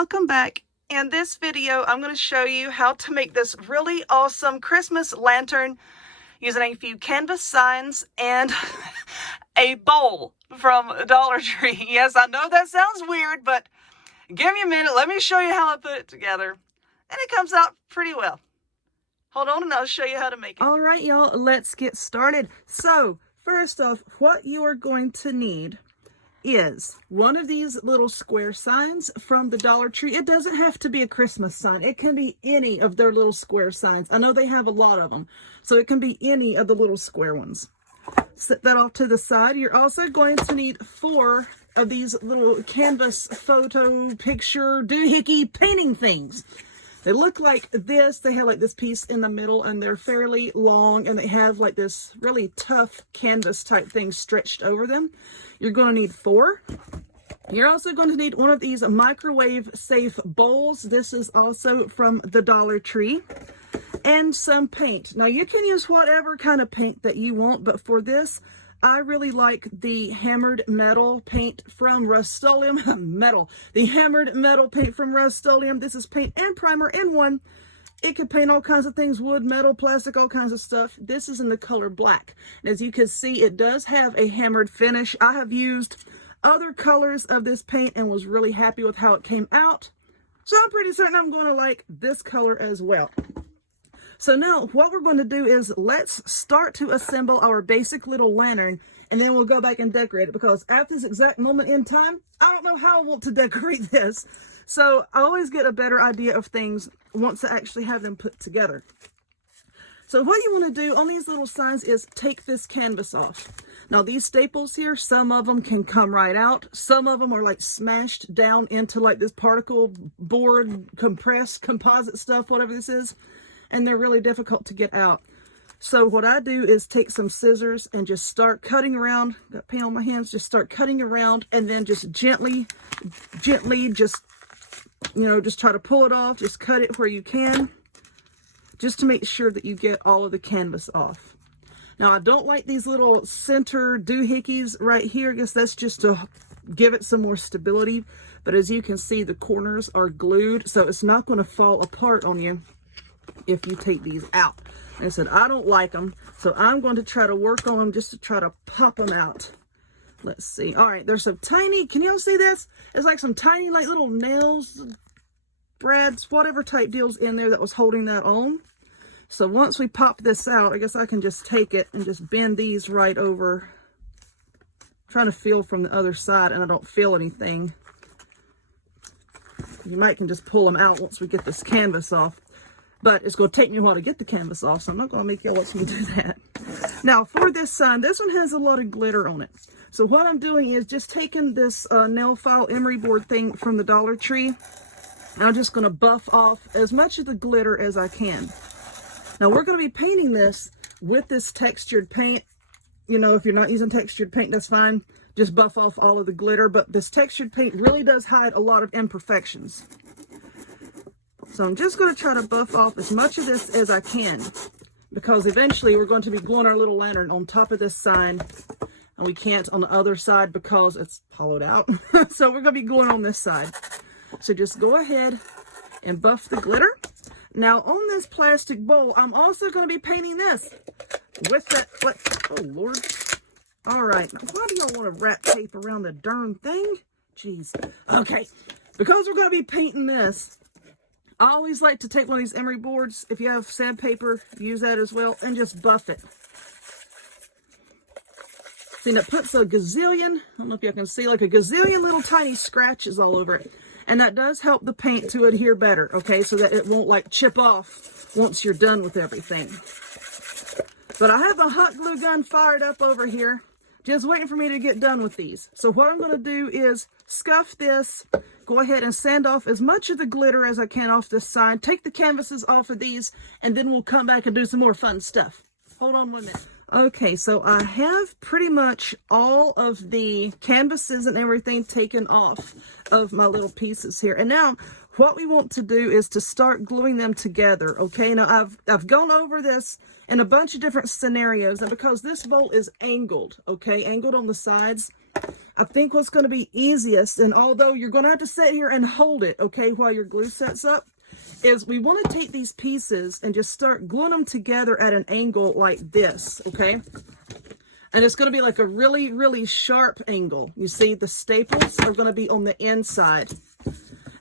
welcome back. In this video, I'm going to show you how to make this really awesome Christmas lantern using a few canvas signs and a bowl from Dollar Tree. Yes, I know that sounds weird, but give me a minute. Let me show you how I put it together. And it comes out pretty well. Hold on and I'll show you how to make it. All right, y'all, let's get started. So, first off, what you are going to need is one of these little square signs from the Dollar Tree. It doesn't have to be a Christmas sign. It can be any of their little square signs. I know they have a lot of them, so it can be any of the little square ones. Set that off to the side. You're also going to need 4 of these little canvas photo picture doohickey painting things. They look like this. They have like this piece in the middle and they're fairly long and they have like this really tough canvas type thing stretched over them. You're going to need 4. You're also going to need one of these microwave safe bowls. This is also from the Dollar Tree. And some paint. Now you can use whatever kind of paint that you want, but for this, I really like the hammered metal paint from Rust-Oleum. The hammered metal paint from Rust-Oleum. This is paint and primer in one. It can paint all kinds of things, wood, metal, plastic, all kinds of stuff. This is in the color black. And as you can see, it does have a hammered finish. I have used other colors of this paint and was really happy with how it came out. So I'm pretty certain I'm going to like this color as well. So now what we're going to do is let's start to assemble our basic little lantern, and then we'll go back and decorate it, because at this exact moment in time, I don't know how I want to decorate this. So I always get a better idea of things once I actually have them put together. So what you want to do on these little signs is take this canvas off. Now these staples here, some of them can come right out. Some of them are like smashed down into like this particle board, compressed composite stuff, whatever this is. And they're really difficult to get out. So what I do is take some scissors and just start cutting around. Got paint on my hands. Just start cutting around and then just gently, just try to pull it off. Just cut it where you can, just to make sure that you get all of the canvas off. Now I don't like these little center doohickeys right here. I guess that's just to give it some more stability. But as you can see, the corners are glued, so it's not going to fall apart on you if you take these out. And I said, I don't like them, so I'm going to try to work on them just to try to pop them out. Let's see. All right, there's some tiny, can y'all see this? It's like some tiny, like little nails, brads, whatever type deals in there that was holding that on. So once we pop this out, I guess I can just take it and just bend these right over. I'm trying to feel from the other side and I don't feel anything. You might can just pull them out once we get this canvas off. But it's going to take me a while to get the canvas off, so I'm not going to make y'all watch me do that. Now, for this sign, this one has a lot of glitter on it. So what I'm doing is just taking this nail file emery board thing from the Dollar Tree, and I'm just going to buff off as much of the glitter as I can. Now, we're going to be painting this with this textured paint. You know, if you're not using textured paint, that's fine. Just buff off all of the glitter, but this textured paint really does hide a lot of imperfections. So I'm just going to try to buff off as much of this as I can, because eventually we're going to be gluing our little lantern on top of this sign, and we can't on the other side because it's hollowed out. So we're going to be gluing on this side. So just go ahead and buff the glitter. Now on this plastic bowl, I'm also going to be painting this with that, oh Lord. All right, now why do y'all want to wrap tape around the darn thing? Jeez. Okay, because we're going to be painting this, I always like to take one of these emery boards. If you have sandpaper, use that as well, and just buff it. See, that puts a gazillion, I don't know if you can see, like a gazillion little tiny scratches all over it. And that does help the paint to adhere better, okay, so that it won't like chip off once you're done with everything. But I have a hot glue gun fired up over here, just waiting for me to get done with these. So what I'm going to do is scuff this, go ahead and sand off as much of the glitter as I can off this sign, take the canvases off of these, and then we'll come back and do some more fun stuff. Hold on 1 minute. Okay, so I have pretty much all of the canvases and everything taken off of my little pieces here. And now what we want to do is to start gluing them together, okay? Now I've gone over this in a bunch of different scenarios, and because this bowl is angled, okay, angled on the sides, I think what's going to be easiest, and although you're going to have to sit here and hold it, okay, while your glue sets up, is we want to take these pieces and just start gluing them together at an angle like this, okay? And it's going to be like a really, really sharp angle. You see, the staples are going to be on the inside.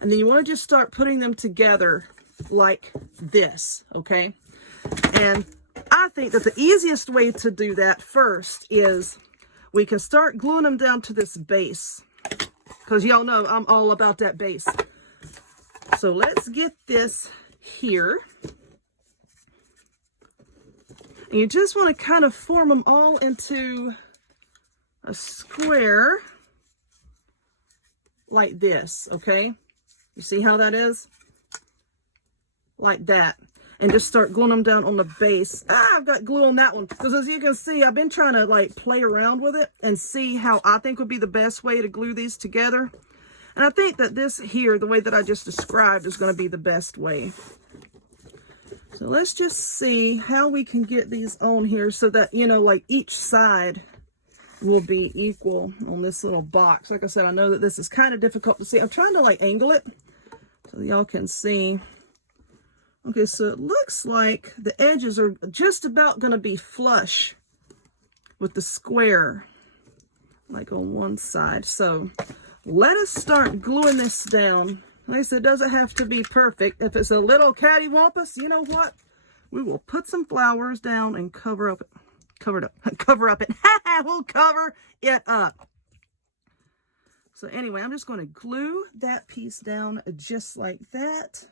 And then you want to just start putting them together like this, okay? And I think that the easiest way to do that first is we can start gluing them down to this base. Because y'all know I'm all about that base. So let's get this here. And you just want to kind of form them all into a square like this, okay? You see how that is? Like that. And just start gluing them down on the base. I've got glue on that one. Because as you can see, I've been trying to like play around with it and see how I think would be the best way to glue these together. And I think that this here, the way that I just described, is going to be the best way. So let's just see how we can get these on here so that, you know, like each side will be equal on this little box. Like I said, I know that this is kind of difficult to see. I'm trying to like angle it so y'all can see. Okay, so it looks like the edges are just about going to be flush with the square, like on one side. So let us start gluing this down. Like I said, it doesn't have to be perfect. If it's a little cattywampus, you know what? We will put some flowers down and cover up it. Cover up it. We'll cover it up. So anyway, I'm just going to glue that piece down just like that.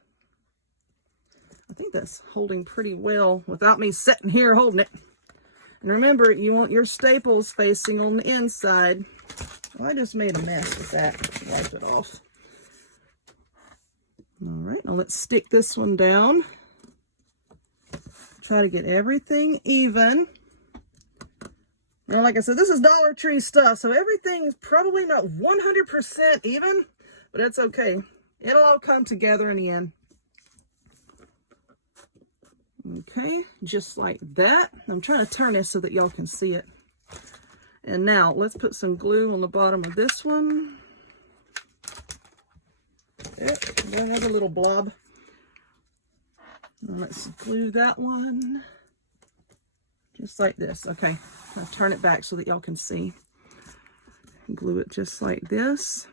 I think that's holding pretty well without me sitting here holding it. And remember, you want your staples facing on the inside. Well, I just made a mess with that. Wipe it off. All right, now let's stick this one down. Try to get everything even. Now, like I said, this is Dollar Tree stuff, so everything is probably not 100% even, but that's okay. It'll all come together in the end. Okay, just like that. I'm trying to turn this so that y'all can see it. And now let's put some glue on the bottom of this one. Another little blob. Now let's glue that one. Just like this. Okay, I'll turn it back so that y'all can see. Glue it just like this.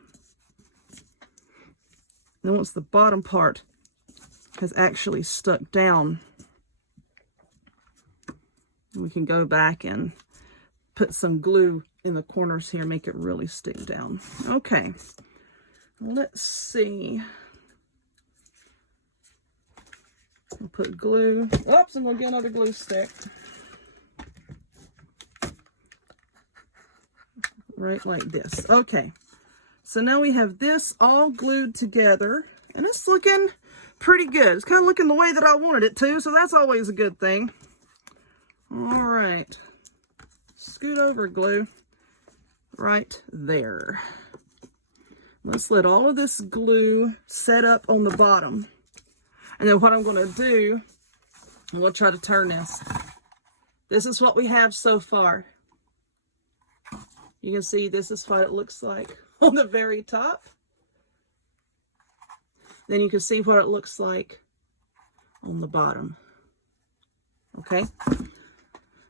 Then once the bottom part has actually stuck down, we can go back and put some glue in the corners here, make it really stick down. Okay, let's see. I'll put glue. Oops, I'm going to get another glue stick. Right like this. Okay, so now we have this all glued together, and it's looking pretty good. It's kind of looking the way that I wanted it to, so that's always a good thing. All right, scoot over glue right there. Let's let all of this glue set up on the bottom. And then what I'm going to do, and we'll try to turn this. This is what we have so far. You can see this is what it looks like on the very top. Then you can see what it looks like on the bottom. Okay?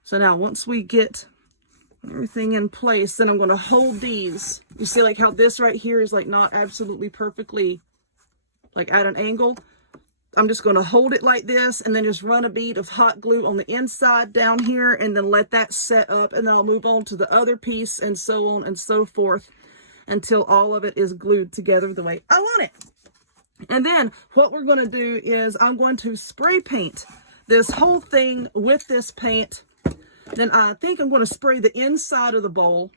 So now once we get everything in place, then I'm going to hold these. You see like how this right here is like not absolutely perfectly like at an angle. I'm just going to hold it like this and then just run a bead of hot glue on the inside down here and then let that set up, and then I'll move on to the other piece and so on and so forth until all of it is glued together the way I want it. And then what we're going to do is I'm going to spray paint this whole thing with this paint. Then I think I'm going to spray the inside of the bowl,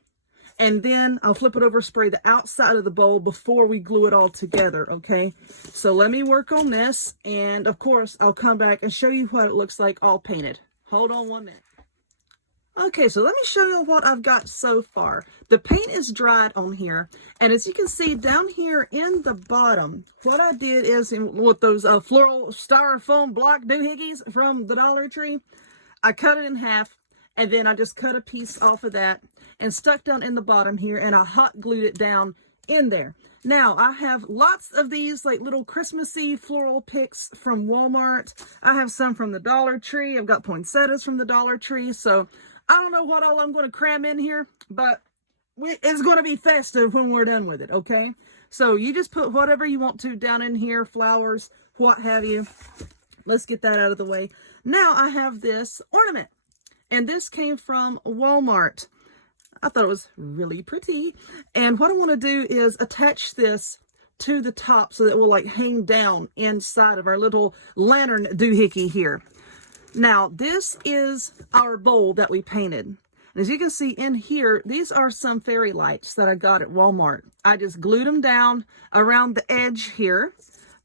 and then I'll flip it over, spray the outside of the bowl before we glue it all together, okay? So let me work on this, and of course, I'll come back and show you what it looks like all painted. Hold on 1 minute. Okay, so let me show you what I've got so far. The paint is dried on here, and as you can see down here in the bottom, what I did is, with those floral styrofoam block doohickeys from the Dollar Tree, I cut it in half, And then I just cut a piece off of that and stuck down in the bottom here, and I hot glued it down in there. Now, I have lots of these like little Christmassy floral picks from Walmart. I have some from the Dollar Tree. I've got poinsettias from the Dollar Tree. So I don't know what all I'm going to cram in here, but it's going to be festive when we're done with it, okay? So you just put whatever you want to down in here, flowers, what have you. Let's get that out of the way. Now I have this ornament, and this came from Walmart. I thought it was really pretty. And what I want to do is attach this to the top so that it will like hang down inside of our little lantern doohickey here. Now, this is our bowl that we painted. And as you can see in here, these are some fairy lights that I got at Walmart. I just glued them down around the edge here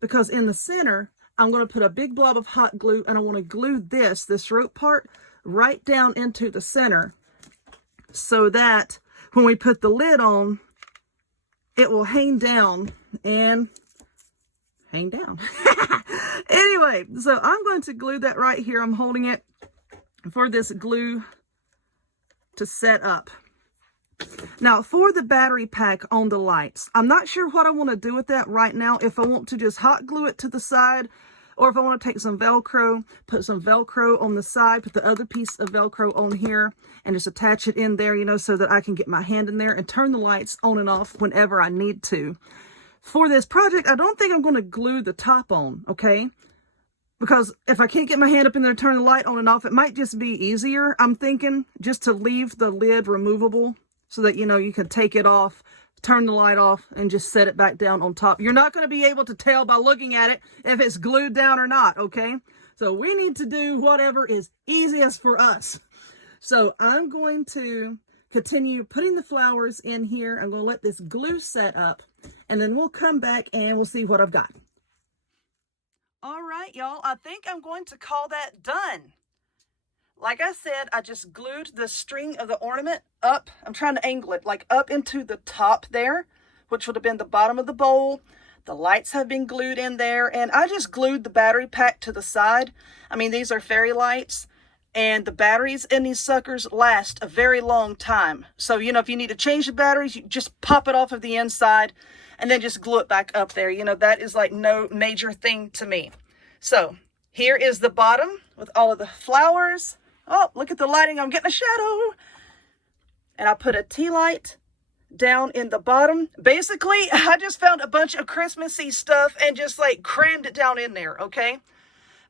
because in the center, I'm going to put a big blob of hot glue, and I want to glue this rope part right down into the center, so that when we put the lid on, it will hang down and hang down. Anyway, so I'm going to glue that right here. I'm holding it for this glue to set up. Now, for the battery pack on the lights, I'm not sure what I want to do with that right now. If I want to just hot glue it to the side, or if I want to take some Velcro, put some Velcro on the side, put the other piece of Velcro on here, and just attach it in there, you know, so that I can get my hand in there and turn the lights on and off whenever I need to. For this project, I don't think I'm going to glue the top on, okay? Because if I can't get my hand up in there and turn the light on and off, it might just be easier, I'm thinking, just to leave the lid removable so that, you know, you can take it off, turn the light off, and just set it back down on top. You're not going to be able to tell by looking at it if it's glued down or not, okay? So we need to do whatever is easiest for us. So I'm going to continue putting the flowers in here. I'm going to let this glue set up, and then we'll come back and we'll see what I've got. All right, y'all, I think I'm going to call that done. Like I said, I just glued the string of the ornament up. I'm trying to angle it like up into the top there, which would have been the bottom of the bowl. The lights have been glued in there, and I just glued the battery pack to the side. I mean, these are fairy lights, and the batteries in these suckers last a very long time. So, you know, if you need to change the batteries, you just pop it off of the inside and then just glue it back up there. You know, that is like no major thing to me. So here is the bottom with all of the flowers. Oh, look at the lighting. I'm getting a shadow. And I put a tea light down in the bottom. Basically, I just found a bunch of Christmassy stuff and just like crammed it down in there, okay?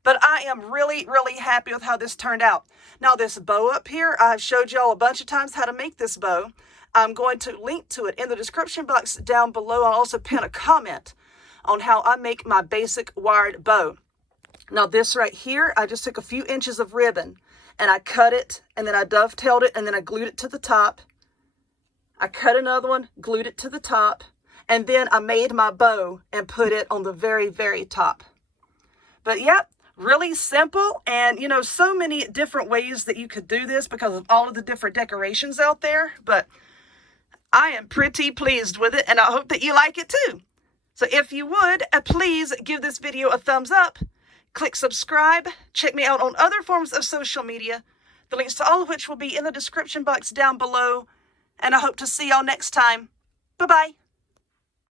But I am really, really happy with how this turned out. Now, this bow up here, I've showed y'all a bunch of times how to make this bow. I'm going to link to it in the description box down below. I'll also pin a comment on how I make my basic wired bow. Now, this right here, I just took a few inches of ribbon, and I cut it, and then I dovetailed it, and then I glued it to the top. I cut another one, glued it to the top, and then I made my bow and put it on the very, very top. But yep, really simple, and you know, so many different ways that you could do this because of all of the different decorations out there. But I am pretty pleased with it, and I hope that you like it too. So if you would, please give this video a thumbs up. Click subscribe, check me out on other forms of social media, the links to all of which will be in the description box down below, and I hope to see y'all next time. Bye-bye.